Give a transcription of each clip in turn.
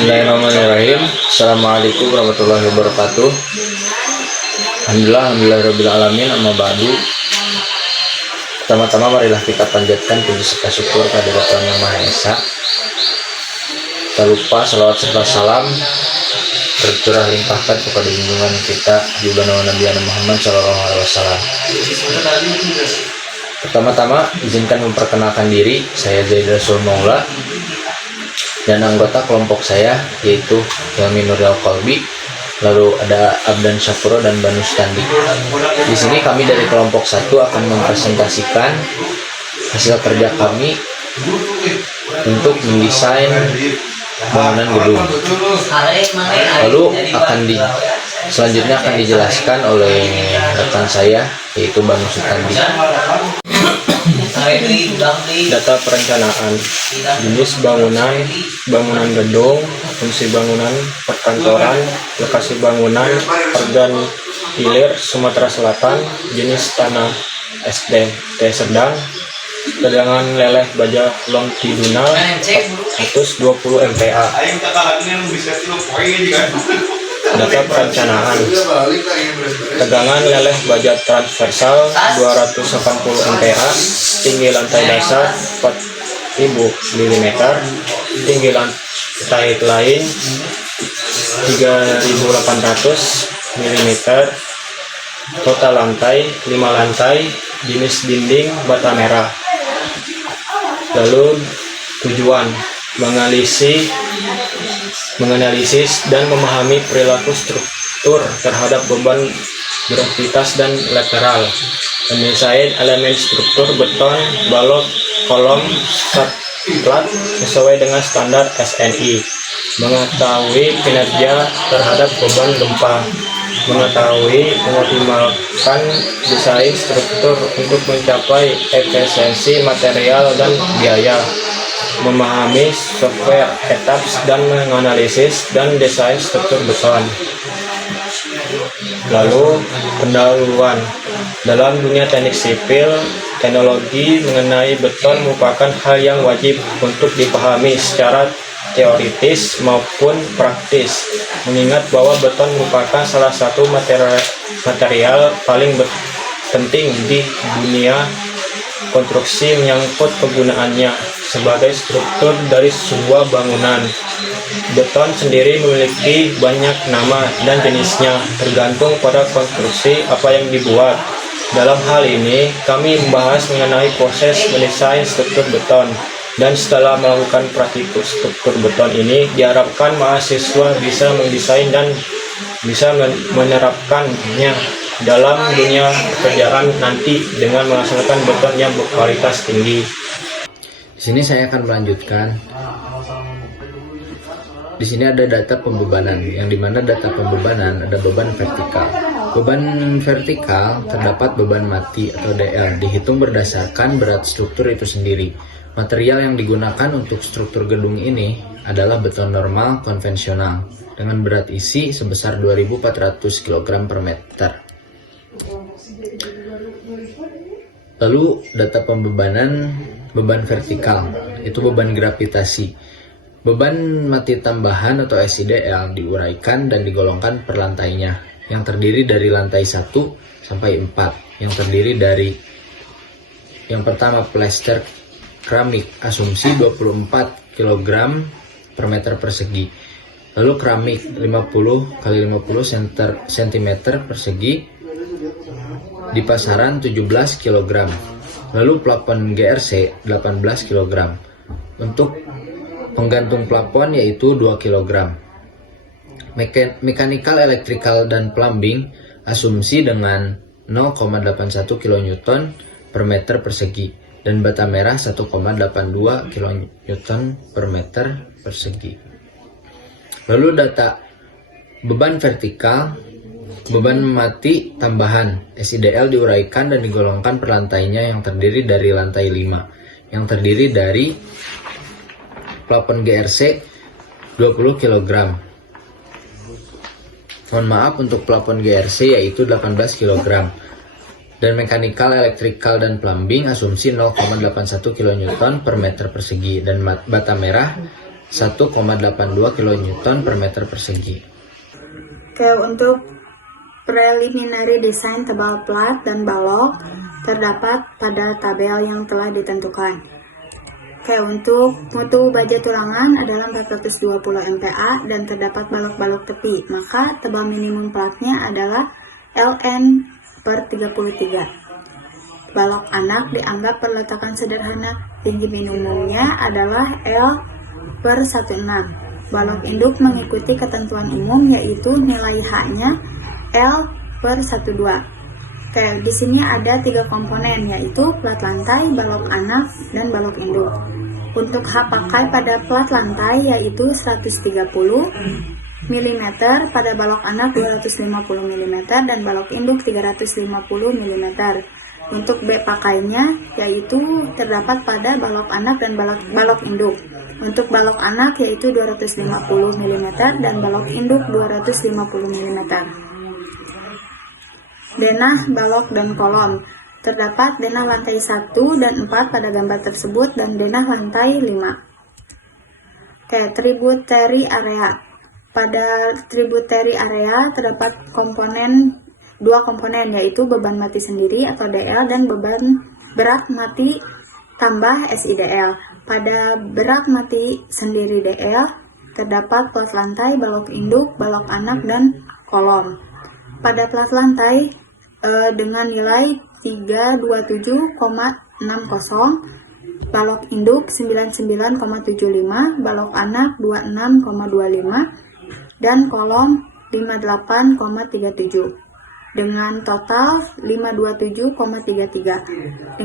Bismillahirrahmanirrahim. Assalamualaikum warahmatullahi wabarakatuh. Alhamdulillah rabbil alamin, amma ba'du. Pertama-tama marilah kita panjatkan puji serta syukur kehadirat Tuhan Yang Maha Esa. Tak lupa salawat serta salam tercurah limpahkan kepada junjungan kita juga Nabi Muhammad SAW. Pertama-tama izinkan memperkenalkan diri, saya Zaid Rasul Maula dan anggota kelompok saya yaitu Hilmi Nuril Kolbi, lalu ada Abdan Syafuro dan Banu Standi. Di sini kami dari kelompok 1 akan mempresentasikan hasil kerja kami untuk mendesain bangunan gedung. Lalu selanjutnya akan dijelaskan oleh rekan saya yaitu Banu Standi. Data perencanaan, jenis bangunan gedung, fungsi bangunan perkantoran, lokasi bangunan, organ hilir Sumatera Selatan, jenis tanah SD T sedang, tegangan leleh baja longitudinal 120 MPa. Data perencanaan, tegangan leleh baja transversal 280 MPa, tinggi lantai dasar 4000 mm, tinggi lantai lain 3800 mm, total lantai 5 lantai, jenis dinding bata merah. Lalu tujuan menganalisis dan memahami perilaku struktur terhadap beban gravitas dan lateral, mendesain elemen struktur beton, balok, kolom, plat sesuai dengan standar SNI, mengetahui kinerja terhadap beban gempa, mengetahui mengoptimalkan desain struktur untuk mencapai efisiensi material dan biaya, memahami software ETABS dan menganalisis dan desain struktur beton. Lalu pendahuluan dalam dunia teknik sipil, teknologi mengenai beton merupakan hal yang wajib untuk dipahami secara teoritis maupun praktis, mengingat bahwa beton merupakan salah satu material paling penting di dunia konstruksi menyangkut kegunaannya sebagai struktur dari sebuah bangunan. Beton sendiri memiliki banyak nama dan jenisnya tergantung pada konstruksi apa yang dibuat. Dalam hal ini kami membahas mengenai proses mendesain struktur beton, dan setelah melakukan praktikum struktur beton ini diharapkan mahasiswa bisa mendesain dan bisa menerapkannya dalam dunia pekerjaan nanti dengan menghasilkan beton yang berkualitas tinggi. Di sini saya akan melanjutkan. Di sini ada data pembebanan, yang dimana data pembebanan ada beban vertikal. Beban vertikal terdapat beban mati atau DL, dihitung berdasarkan berat struktur itu sendiri. Material yang digunakan untuk struktur gedung ini adalah beton normal konvensional dengan berat isi sebesar 2.400 kg per meter. Lalu data pembebanan beban vertikal, itu beban gravitasi. Beban mati tambahan atau SIDL diuraikan dan digolongkan per lantainya, yang terdiri dari lantai 1 sampai 4, yang terdiri dari yang pertama plester keramik, asumsi 24 kg per meter persegi. Lalu keramik 50 x 50 cm persegi di pasaran 17 kg. Lalu plafon GRC 18 kg. Untuk penggantung plafon yaitu 2 kg. Mechanical, electrical, dan plumbing asumsi dengan 0,81 kN per meter persegi dan bata merah 1,82 kN per meter persegi. Lalu data beban vertikal, beban mati tambahan SIDL diuraikan dan digolongkan per lantainya, yang terdiri dari lantai 5, yang terdiri dari plafon GRC 20 kg. Mohon maaf, untuk plafon GRC yaitu 18 kg. Dan mechanical, electrical, dan plumbing asumsi 0,81 kN per meter persegi dan bata merah 1,82 kN per meter persegi. Oke, untuk preliminary desain tebal plat dan balok terdapat pada tabel yang telah ditentukan. Oke, untuk mutu baja tulangan adalah 420 MPa dan terdapat balok-balok tepi, maka tebal minimum platnya adalah LN per 33. Balok anak dianggap perletakan sederhana, tinggi minimumnya adalah L per 16. Balok induk mengikuti ketentuan umum yaitu nilai H-nya L per 12. Oke, di sini ada 3 komponen yaitu plat lantai, balok anak, dan balok induk. Untuk H pakai pada plat lantai yaitu 130 mm, pada balok anak 250 mm, dan balok induk 350 mm. Untuk B pakainya yaitu terdapat pada balok anak dan balok induk. Untuk balok anak yaitu 250 mm dan balok induk 250 mm. Denah, balok, dan kolom. Terdapat denah lantai 1 dan 4 pada gambar tersebut dan denah lantai 5. Oke, tributary area. Pada tributary area terdapat dua komponen yaitu beban mati sendiri atau DL dan beban berat mati tambah SIDL. Pada berat mati sendiri DL terdapat plat lantai, balok induk, balok anak, dan kolom. Pada plat lantai dengan nilai 327,60, balok induk 99,75, balok anak 26,25, dan kolom 58,37 dengan total 527,33.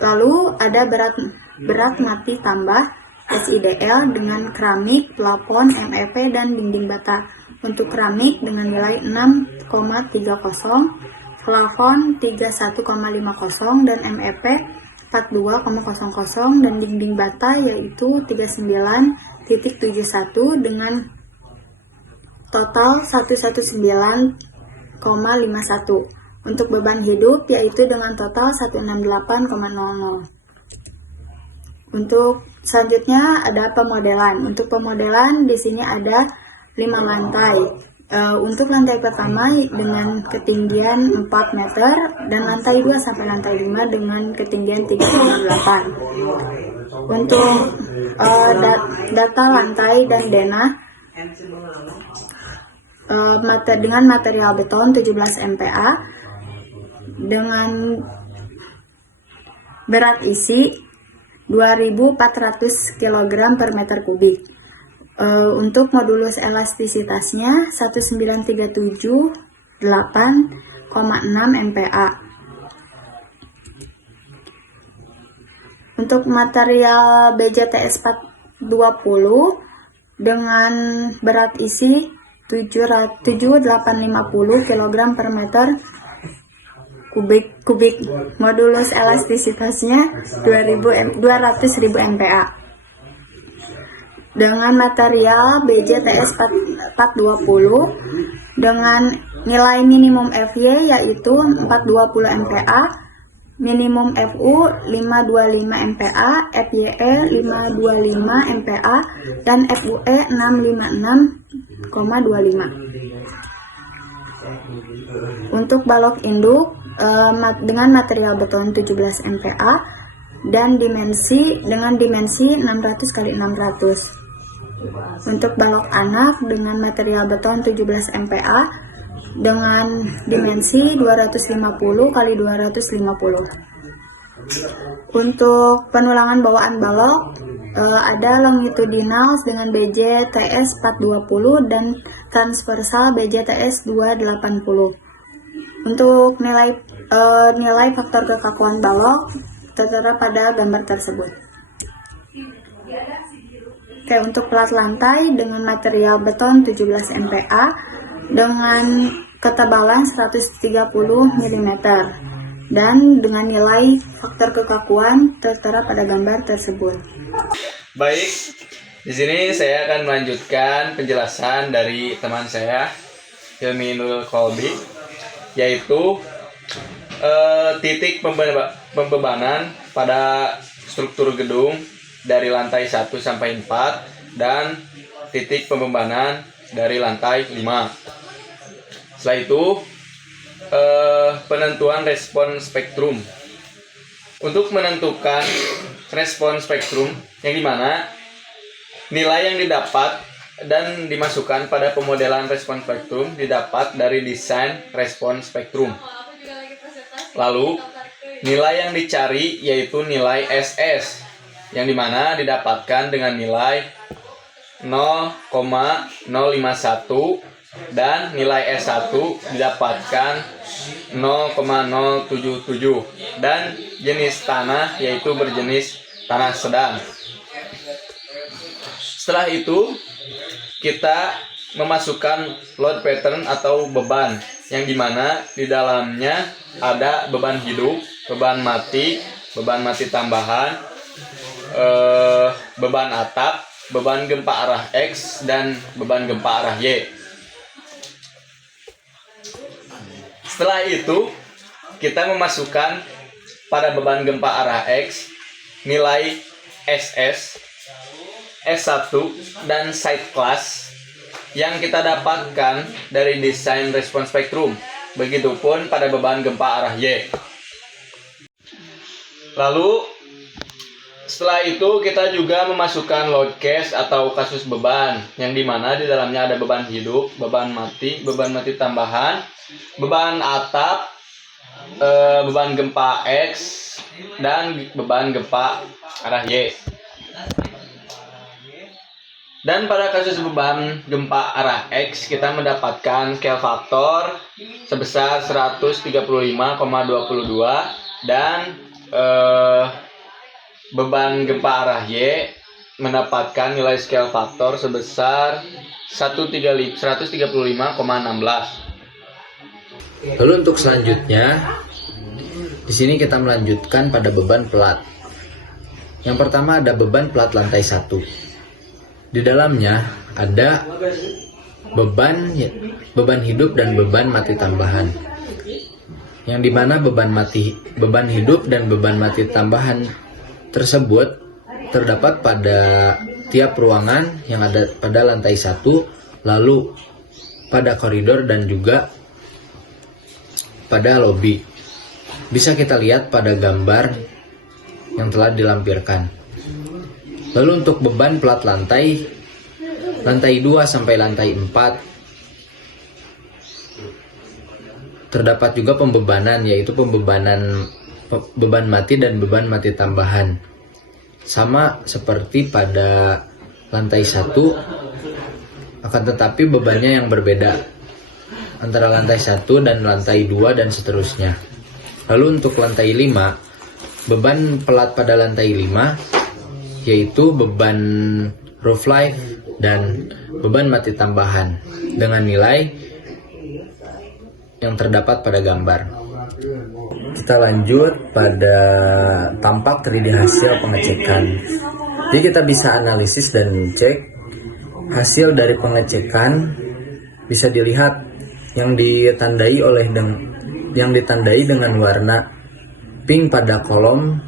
Lalu ada berat mati tambah SIDL dengan keramik, plafon, MEP, dan dinding bata. Untuk keramik dengan nilai 6,30, plafon 31,50, dan MEP 42,00, dan dinding bata yaitu 39,71 dengan total 119,51. Untuk beban hidup yaitu dengan total 168,00. Untuk selanjutnya ada pemodelan. Untuk pemodelan di sini ada 5 lantai. Untuk lantai pertama dengan ketinggian 4 meter dan lantai 2 sampai lantai 5 dengan ketinggian 3,8. Untuk data lantai dan denah dengan material beton 17 MPa dengan berat isi 2.400 kg per meter kubik. Untuk modulus elastisitasnya 1937,8,6 MPa. Untuk material BJTS 420 dengan berat isi 7.850 kg per meter kubik. Modulus elastisitasnya 200.000 MPa. Dengan material BJTS 420 dengan nilai minimum FY yaitu 420 MPa, minimum FU 525 MPa, FYE 525 MPa, dan FUE 656,25. Untuk balok induk dengan material beton 17 MPa dan dimensi 600 x 600. Untuk balok anak dengan material beton 17 MPa dengan dimensi 250 x 250. Untuk penulangan bawaan balok ada longitudinal dengan BJTS 420 dan transversal BJTS 280. Untuk nilai faktor kekakuan balok tertera pada gambar tersebut. Oke, untuk plat lantai dengan material beton 17 MPa dengan ketebalan 130 mm dan dengan nilai faktor kekakuan tertera pada gambar tersebut. Baik, di sini saya akan melanjutkan penjelasan dari teman saya, Hilmi Nurul Kolbi, yaitu titik pembebanan pada struktur gedung dari lantai 1 sampai 4 dan titik pembebanan dari lantai 5. Setelah itu penentuan respon spektrum. Untuk menentukan respon spektrum yang dimana nilai yang didapat dan dimasukkan pada pemodelan respon spektrum didapat dari desain respon spektrum. Lalu nilai yang dicari yaitu nilai SS yang dimana didapatkan dengan nilai 0,051 dan nilai S1 didapatkan 0,077 dan jenis tanah yaitu berjenis tanah sedang. Setelah itu kita memasukkan load pattern atau beban yang dimana di dalamnya ada beban hidup, beban mati tambahan, beban atap, beban gempa arah X dan beban gempa arah Y. Setelah itu, kita memasukkan pada beban gempa arah X nilai SS, S1, dan side class yang kita dapatkan dari desain respon spektrum. Begitupun pada beban gempa arah Y. Lalu, setelah itu kita juga memasukkan load case atau kasus beban yang dimana di dalamnya ada beban hidup, beban mati tambahan, beban atap, beban gempa X, dan beban gempa arah Y. Dan pada kasus beban gempa arah X kita mendapatkan scale faktor sebesar 135,22 dan beban gempa arah Y mendapatkan nilai scale faktor sebesar 135,16. Lalu untuk selanjutnya, di sini kita melanjutkan pada beban pelat. Yang pertama ada beban pelat lantai 1. Di dalamnya ada beban hidup dan beban mati tambahan. Yang dimana beban hidup dan beban mati tambahan tersebut terdapat pada tiap ruangan yang ada pada lantai 1, lalu pada koridor dan juga pada lobi. Bisa kita lihat pada gambar yang telah dilampirkan. Lalu untuk beban pelat lantai 2 sampai lantai 4 terdapat juga pembebanan, yaitu beban mati dan beban mati tambahan. Sama seperti pada lantai 1, akan tetapi bebannya yang berbeda antara lantai 1 dan lantai 2 dan seterusnya. Lalu untuk lantai 5, beban pelat pada lantai 5 yaitu beban roof life dan beban mati tambahan dengan nilai yang terdapat pada gambar. Kita lanjut pada tampak 3D hasil pengecekan. Jadi kita bisa analisis dan cek hasil dari pengecekan. Bisa dilihat yang ditandai dengan warna pink pada kolom,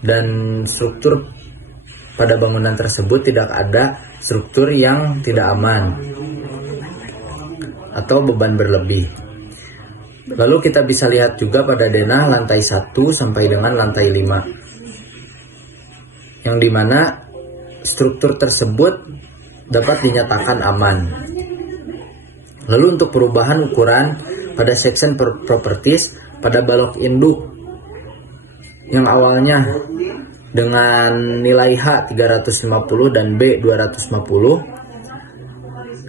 dan struktur pada bangunan tersebut tidak ada struktur yang tidak aman atau beban berlebih. Lalu kita bisa lihat juga pada denah lantai 1 sampai dengan lantai 5, yang dimana struktur tersebut dapat dinyatakan aman. Lalu untuk perubahan ukuran pada section properties pada balok induk yang awalnya dengan nilai H 350 dan B 250,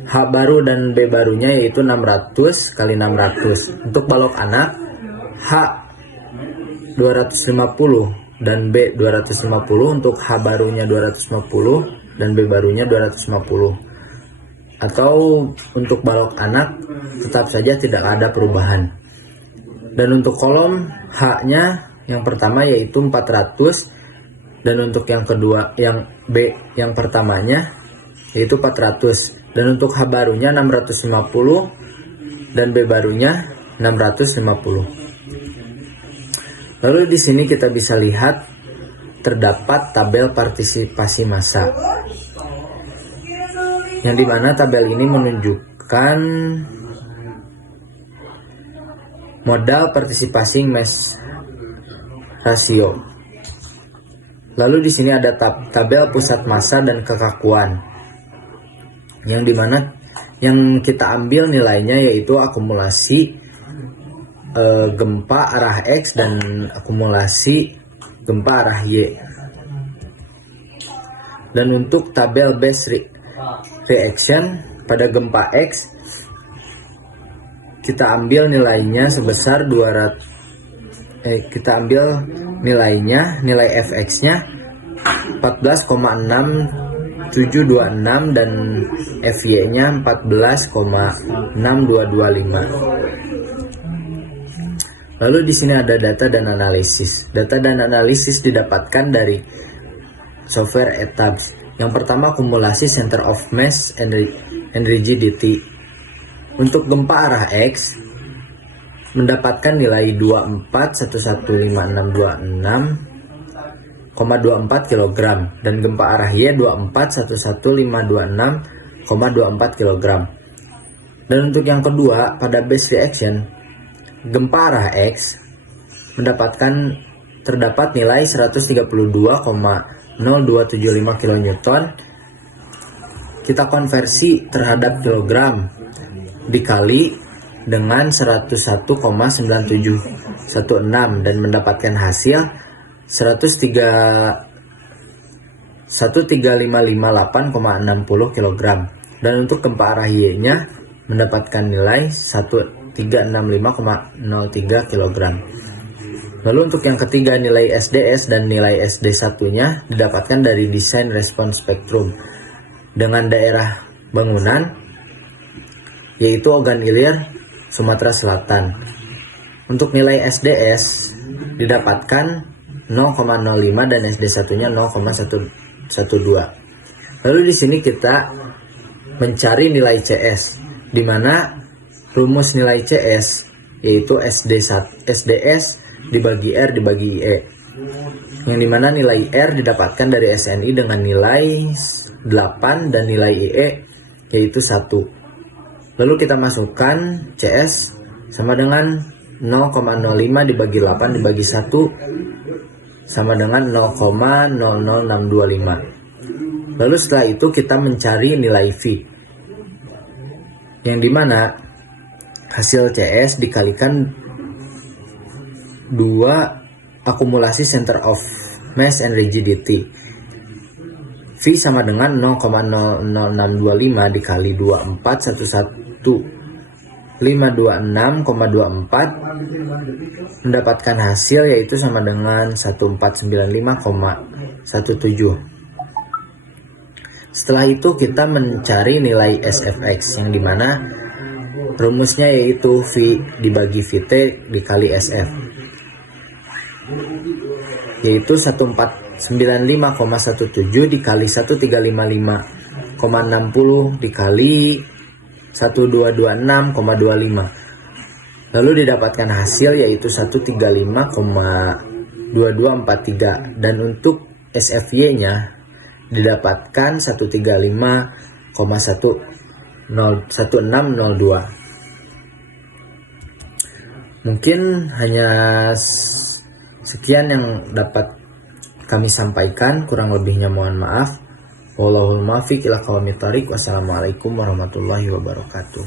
H baru dan B barunya yaitu 600 kali 600. Untuk balok anak H 250 dan B 250, untuk H barunya 250 dan B barunya 250. Atau untuk balok anak tetap saja tidak ada perubahan. Dan untuk kolom H-nya yang pertama yaitu 400, dan untuk yang kedua yang B yang pertamanya yaitu 400, dan untuk H barunya 650 dan B barunya 650. Lalu di sini kita bisa lihat terdapat tabel partisipasi massa. yang dimana tabel ini menunjukkan modal partisipasi mass rasio. Lalu di sini ada tabel pusat massa dan kekakuan, yang dimana yang kita ambil nilainya yaitu akumulasi gempa arah X dan akumulasi gempa arah Y. Dan untuk tabel base reaction pada gempa X, kita ambil nilainya sebesar 200. Kita ambil nilai fx-nya 14,6726 dan fy-nya 14,6225. Lalu di sini ada data dan analisis. Data dan analisis didapatkan dari software ETABS. Yang pertama, akumulasi center of mass and rigidity. Untuk gempa arah X mendapatkan nilai 24 kg dan gempa arah Y 24 kg. Dan untuk yang kedua, pada base reaction, gempa arah X terdapat nilai 132,0275 kN. Kita konversi terhadap kilogram dikali dengan 101,9716 dan mendapatkan hasil 13558,60 kg. Dan untuk gempa arah Y-nya mendapatkan nilai 1365,03 kg. Lalu untuk yang ketiga, nilai SDS dan nilai SD1-nya didapatkan dari desain respons spektrum dengan daerah bangunan, yaitu Ogan Ilir, Sumatera Selatan. Untuk nilai SDS didapatkan 0,05 dan SD1-nya 0,112. Lalu di sini kita mencari nilai CS, di mana rumus nilai CS yaitu SDS dibagi R dibagi IE, yang dimana nilai R didapatkan dari SNI dengan nilai 8 dan nilai IE yaitu 1. Lalu kita masukkan CS sama dengan 0,05 dibagi 8 dibagi 1 sama dengan 0,00625. Lalu setelah itu kita mencari nilai V, yang dimana hasil CS dikalikan 2 akumulasi center of mass and rigidity. V sama dengan 0,00625 dikali 2414526,24 mendapatkan hasil yaitu sama dengan 1495,17. Setelah itu kita mencari nilai SFX, yang dimana rumusnya yaitu V dibagi VT dikali SF, yaitu 1495,17 dikali 1355,60 dikali 1226,25. Lalu didapatkan hasil yaitu 135,2243, dan untuk SFY-nya didapatkan 135,1602. Mungkin hanya sekian yang dapat kami sampaikan, kurang lebihnya mohon maaf. Wallahul muwaffiq ila aqwamit thoriq. Wassalamualaikum warahmatullahi wabarakatuh.